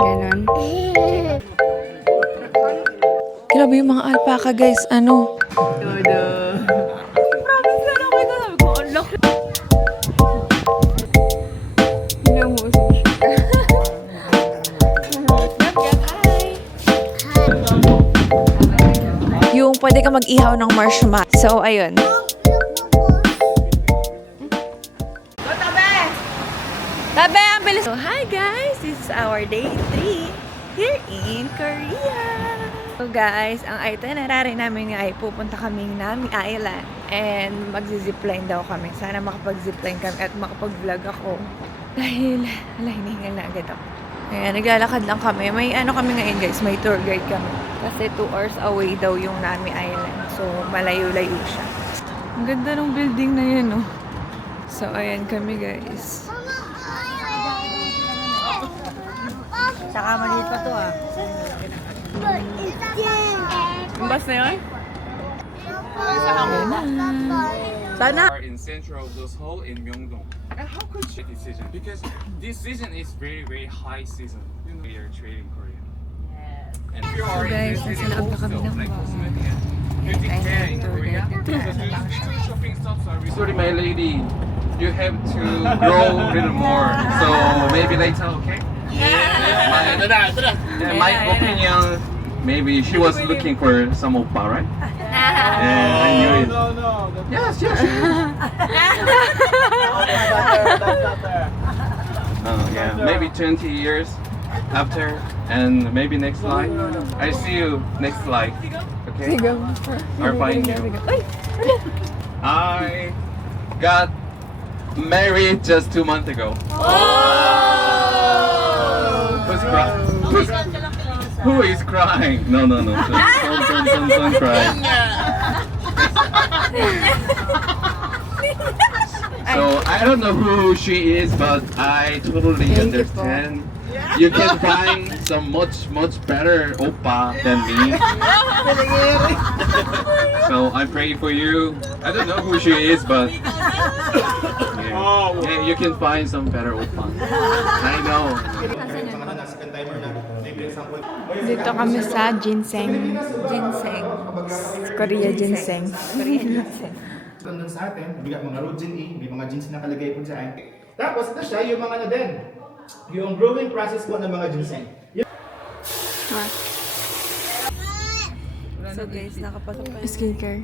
Ganon. Grabe yung mga alpaca guys, ano? Promise na lang ito. Sabi ko, unlock. Yung pwede ka mag-ihaw ng marshmallow. So, ayun. Tabi, ang bilis. So, hi guys! This is our day 3 here in Korea. So guys, ang itinerary namin nga ay pupunta kaming Nami Island and magzi-zipline daw kami. Sana makapag-zipline kami at makapag-vlog ako. Dahil, hinihingal na agad ako. Ayan, naglalakad lang kami. May ano kami ngayon guys, may tour guide kami. Kasi 2 hours away daw yung Nami Island. So, malayo-layo siya. Ang ganda ng building na yun, oh. So, ayan kami guys. Saka maliit pa to ah. Yung bus na yun? Sana. Are in central of those hole in Myeongdong. And how could you decision? Because this season is very high season. You know, we are trading Korean. Yes. And if you are guys, interested nasa in loob na kami wholesale, ng like mall. cosmetic and beauty care in Korea, because these shopping stops are really... Sorry, my lady. You have to grow a little more. So maybe later, okay? My opinion, maybe she was looking for some oppa, right? And I knew it. No. Yes. Yeah, maybe 20 years after, and maybe next life. I see you next life. Okay? I'll find you. I got married just 2 months ago. Who's crying? Who is crying? No. Don't cry. So I don't know who she is, but I totally understand. You can find some much better oppa than me. So I pray for you. I don't know who she is, but yeah, you can find some better oppa. I know. Dito kami sa ginseng. Korea ginseng. Doon sa atin, bigat mga Rojin E, may mga ginseng nakalagay po dyan. Tapos ito siya, yung mga ano din, yung brewing process po ng mga ginseng. So guys, nakapasok pa skincare.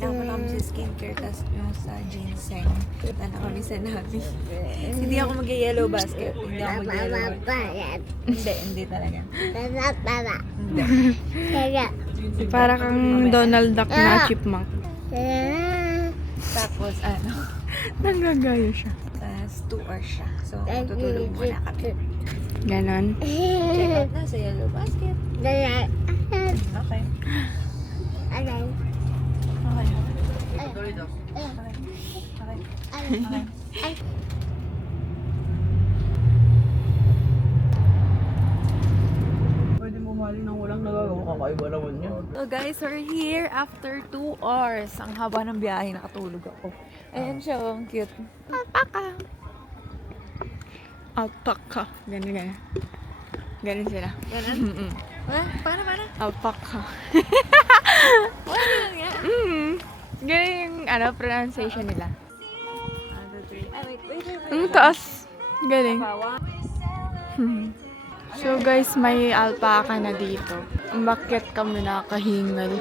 Nakapasok kami sa skincare, tapos yung sa ginseng. Punta na kami sa Nami. Hindi ako mag-yellow basket. Hindi ako mag-yellow basket. Hindi talaga. Para kang Donald Duck na chipmunk. Tapos ano, nanggagaya siya. Tapos 2 hours siya. So, tutulog muna kami. Ganon. Check out na sa yellow basket. Okay. Pwede mo mali ng walang nagagawa. Kakaiba naman yun. So guys, we're here after 2 hours. Ang haba ng biyahe, nakatulog ako. Ayan siya, ang cute. Alpaca. Alpaca. Ganun. Ganun sila. Ganun? Paano? Alpaca. Ganun nga. Ganun yung pronunciation nila. 1, 2, 3. Ang taas. Galing. So guys, may alpaca na dito. Bakit kami nakahingal?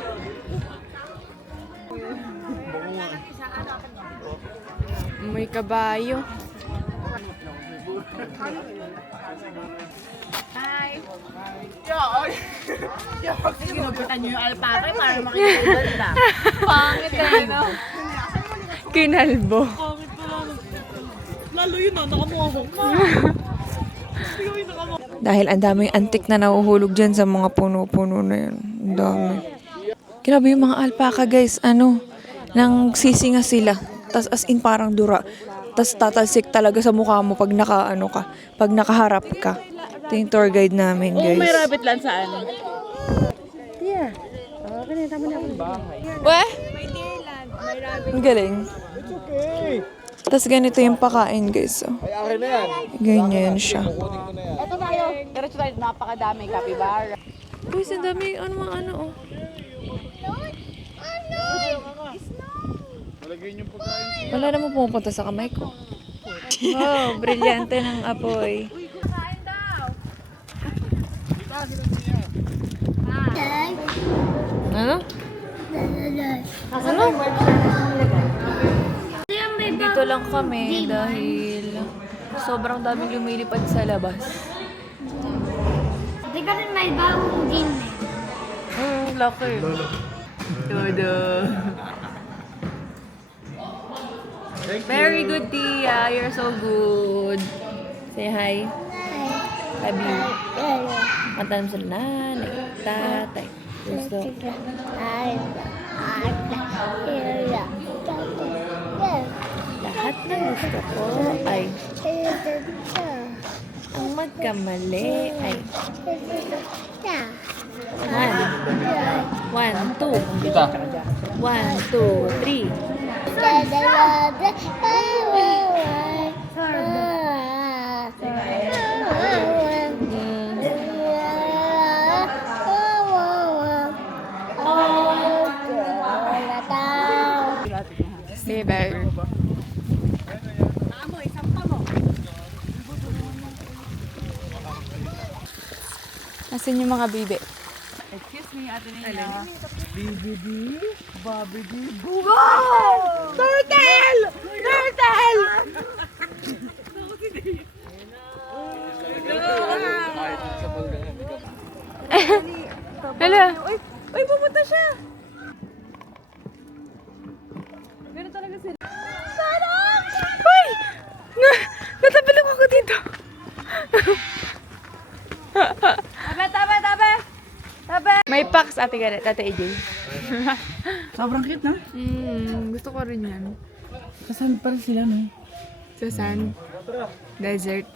May kabayo. Hi! Ginugutan niyo yung alpaca para makikita. Pangit eh, no? Kinalbo. Lalo yun nakamukha ka. Dahil ang daming antik na nahuhulog dyan sa mga puno-puno na yun. Ang dami. Grabe yung mga alpaca guys, nang sisinga sila. Tas as in parang dura. Tas tatalsik talaga sa mukha mo pag pag nakaharap ka. Ito yung tour guide namin guys. May rabbit lang sa ano. Weh? Ang galing. Tapos ganito yung pakain, guys. So. Ganyan siya. Ito tayo. Diretso tayo. Napakadami capybara. Guys, ang dami, oh. Wala naman pumupunta sa kamay ko. Wow, brilyante ng apoy. Ano? Ano? Dito lang kami dahil sobrang daming lumilipad sa labas. Di ba rin may bagong din Laki. Todo. Very good, Tia. You're so good. Say hi. Love you. Matanong sa nanay, tatay. Gusto. Lahat ng gusto ko ay ang magkamali ay 1, 2. 1, 2, 3. Baby. Asan yung mga bibe? Excuse me, Ate Nina. Turtle! Turtle! Hala! Uy, pumunta siya! Gano'n talaga sila. Sarap! Uy! Natabalok ako dito. Tabe! May packs, Ate Garrett, Ate AJ. Sobrang cute na. Gusto ko rin yan. Kasama pa rin sila, no? Sa sand. Desert.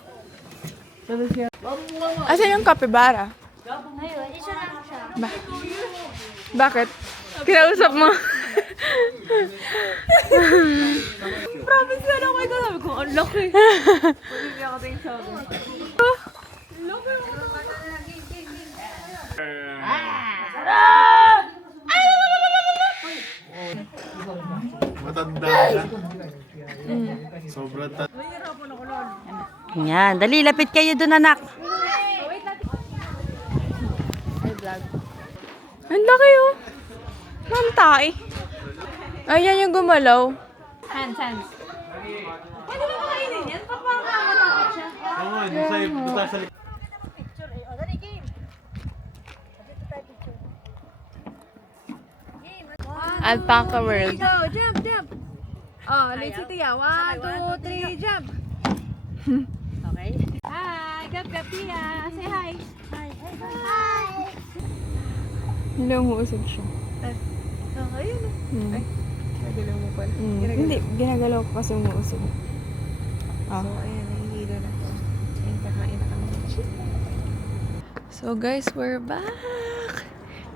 Asan yung capybara? Ayun, isa lang siya. Bakit? Kinausap mo? Promise na ako ito. Sabi ko, ang laki. Pwede ako tingin sa akin. Matanda na. Sobrang tatanda. Yan, dali, lapit kayo doon, anak. Ang laki oh. Ang tae. Ayan yung gumalaw. Hands. Pwede ba makainin yan? Parang nakakatakot siya. Oo nga, yung sa likod. Alpaca World. Go, jump. Oh, let's see Tia. 1, 2, 3, jump. Okay. Hi, gap, Tia. Say hi. Hindi, umuusog siya. Ayun. Hmm. Nagalaw mo pala. Hindi, ginagalaw ko kasi umuusog. So, ayan, nahihilo na to. Ayun, kakain na kami ng chicken. So guys, we're back!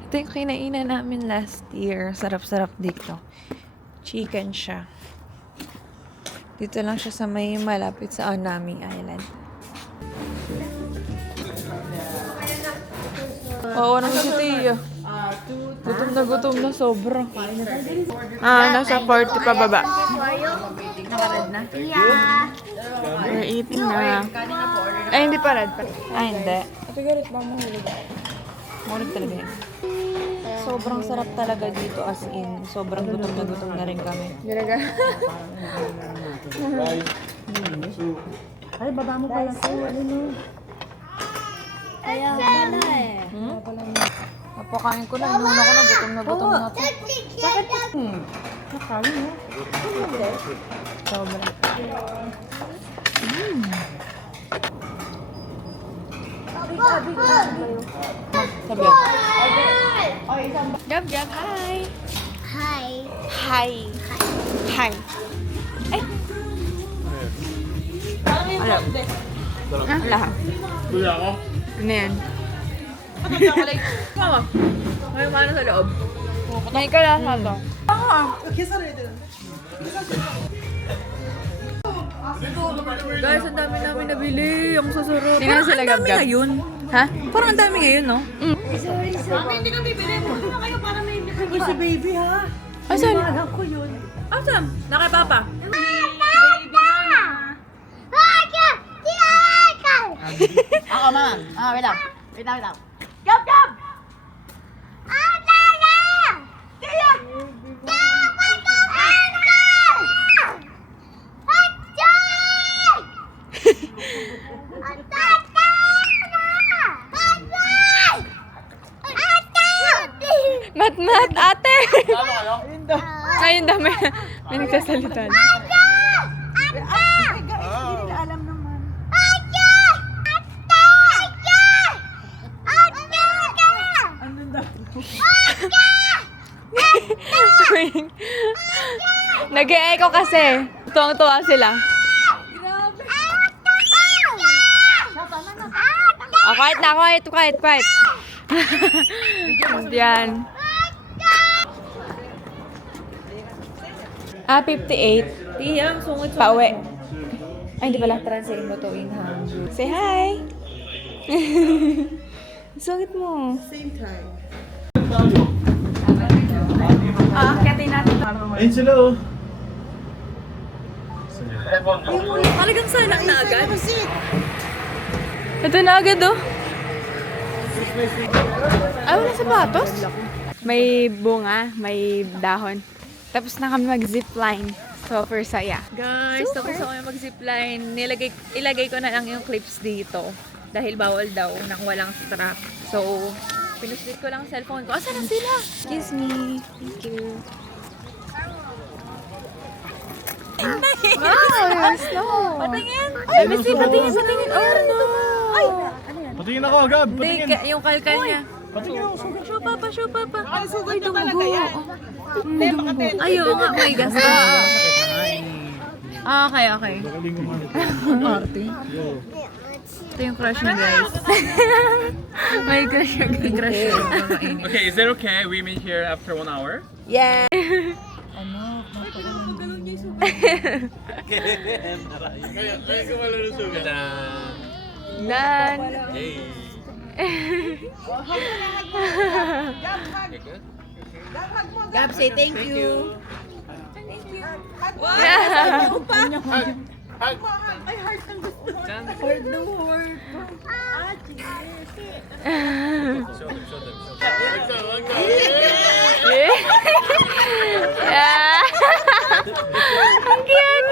Ito yung kinainan namin last year. Sarap-sarap dito. Chicken siya. Dito lang siya sa may malapit sa Anami Island. Oo, naman si Tia. Gutom na sobra. Nasa 40 pa baba. We're eating na. Ay, hindi pa red. Ay, hindi. Ate Garrett, ba mahulog? Mahulog talaga yan. Sobrang sarap talaga dito as in. Sobrang gutom na rin kami. Ay, baba mo pala. Kaya pala eh. Napakain ko na. Inuna ko na. Gutom na to. Nakali mo. Sobra. Sabi. Jab, hi. Hi. Hi. Hi. Ay. Ala. Ala. Kuya ako. Ano yan? Mama, may mano sa loob. May kalasa to. Guys, ang dami namin nabili. Ang sasarap. Tingnan Parang sila, ang dami Gab-Gab. ngayon. Ha? Parang ang dami ngayon, no? Si baby ha. Asan? Asan? Nakapapa. Ako man. Wait lang. Wait lang. Mat, ate! Ayun daw, may nagsasalita. Nag-e-echo kasi. Tuwang-tuwa sila. Oh, quiet na, quiet. Yan. 58. Tiyang, sungod Pauwi. Ay, hindi pala. Translate mo to in Hangul. Say hi. Sungit mo. Akitin natin. Ayun sila oh. Talagang sanak na agad. Ito na agad, oh. Ay, wala sapatos. May bunga, may dahon. Tapos na kami mag-zipline. Super saya. Guys, tapos ako yung mag-zipline. Ilagay ko na lang yung clips dito. Dahil bawal daw nang walang strap. So, pinuslit ko lang ang cellphone ko. Asan na sila? Excuse me. Thank you. Wow, snow. Patingin! Ay, Missy, patingin! Oh, no! Ay! Patingin ako, Gab. Hindi, yung kalkal niya. Patingin ako. Show papa. Ay, sugod na talaga yan. Ay, oo nga, may gas. Okay. Ito yung crush niya, guys. May crush yung Crush niya. Okay, is it okay we meet here after 1 hour? Yeah. Nan. Gab, say thank you. Yeah. Ang cute.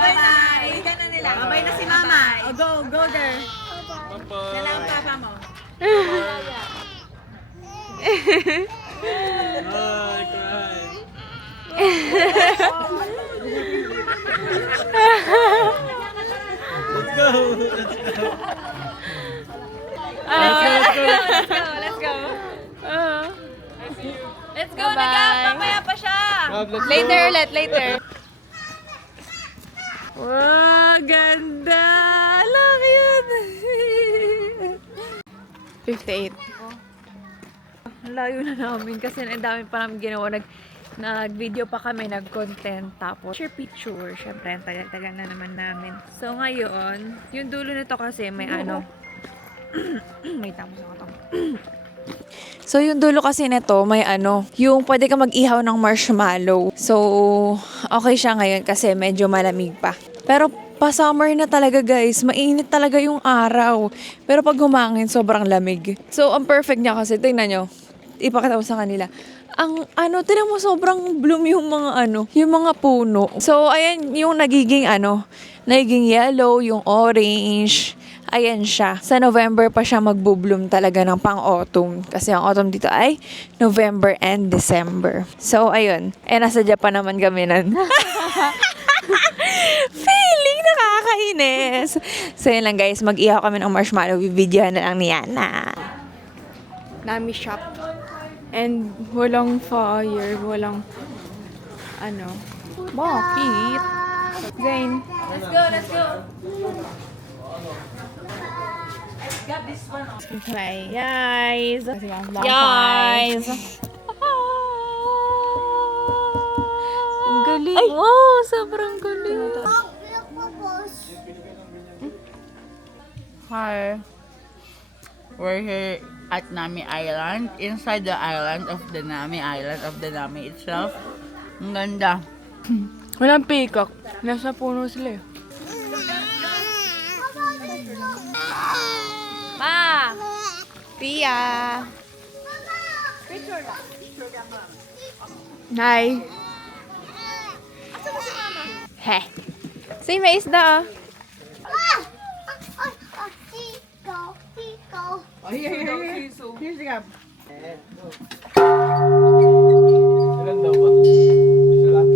Bye-bye. Ika na nila. Bye na si mama. Go there. Dala ang papa mo. Let's go. Let's go na, Bye-bye. Gab. Mamaya pa siya. Later. Wow, ganda. Love yun. 58. Ang layo na namin kasi ang dami pa namin ginawa. Nag-video pa kami, nag-content. Tapos, share picture. Siyempre, ang tagal-tagal na naman namin. So, ngayon, yung dulo nito kasi may ano. May tamo sa katong. So, yung dulo kasi nito, may ano, yung pwede ka mag-ihaw ng marshmallow. So, okay siya ngayon kasi medyo malamig pa. Pero, pa-summer na talaga guys, mainit talaga yung araw. Pero pag humangin, sobrang lamig. So, ang perfect niya kasi, tingnan nyo, ipakita ko sa kanila. Ang ano, tingnan mo sobrang bloom yung mga ano, yung mga puno. So, ayan yung nagiging yellow, yung orange. Ayan siya. Sa November pa siya magbo-bloom talaga ng pang-autumn. Kasi ang autumn dito ay November and December. So, ayun. Nasa Japan naman kami nun. Feeling nakakainis. So, yun lang guys. Mag-ihaw kami ng marshmallow. Bibidyohan na lang ni Yana. Nami shop. And walang fire. Walang bakit? Zayn. Let's go. Hi, guys. Guys. galing. Ay, wow, sobrang galing. Hi. We're here at Nami Island. Inside the island of the Nami Island of the Nami itself. Ang ganda. Walang peacock. Nasa puno sila eh. Ma! Pia! Hi! Heh! Say, may isda ah. Here's the gap. Ilan daw ba? Isa lang.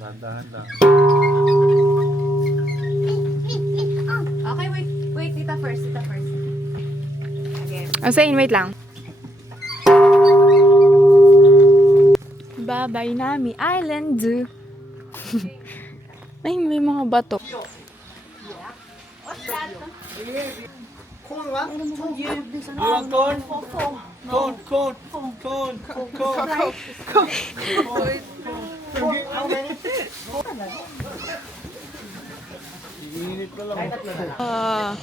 Dahan-dahan lang. Okay, wait. Tita first. Okay. Asain, wait lang. Bye-bye Nami Island. Ay, may mga bato. Ah.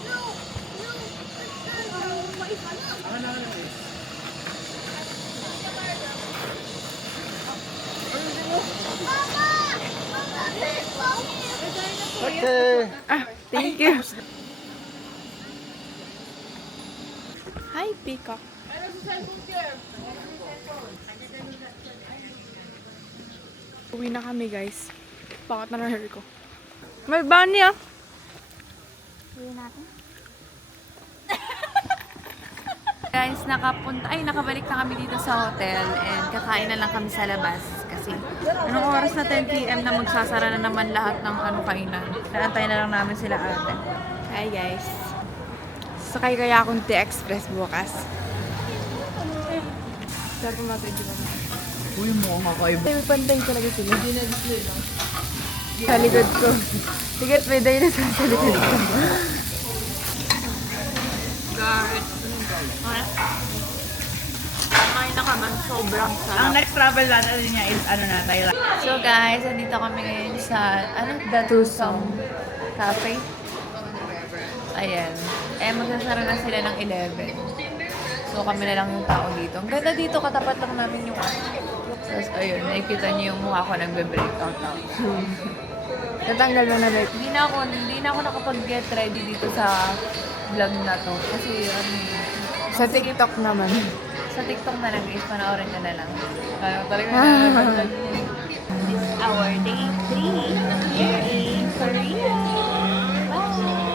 Thank you. Hi, peacock. Uwi na kami, guys. Bakit na hair ko? May bunny ah. Guys, nakabalik na kami dito sa hotel and kakain na lang kami sa labas kasi anong oras na 10 PM na magsasara na naman lahat ng kainan. Naantay na lang namin sila ate. Hi guys. Sakay kaya akong T-Express bukas. Dapat matay di ba? Uy, mo nga kayo. May pantay talaga sila. Sa likod ko. Sige, may dinosaur sa likod ko. Kumain na kami. Sobrang sarap. Ang next travel natin niya is Thailand. So guys, andito kami ngayon sa, The Tusong Cafe. Ayan. Magsasara na sila ng 11. So kami na lang yung tao dito. Ang ganda dito, katapat lang namin yung Tapos ayun, nakikita niyo yung mukha ko nagbe-breakout na. Natanggal mo na like. Hindi na ako nakapag-get ready dito sa vlog na to. Kasi sa TikTok naman. Sa TikTok na lang guys, panoorin nyo na lang. Talaga na. This is our day 3.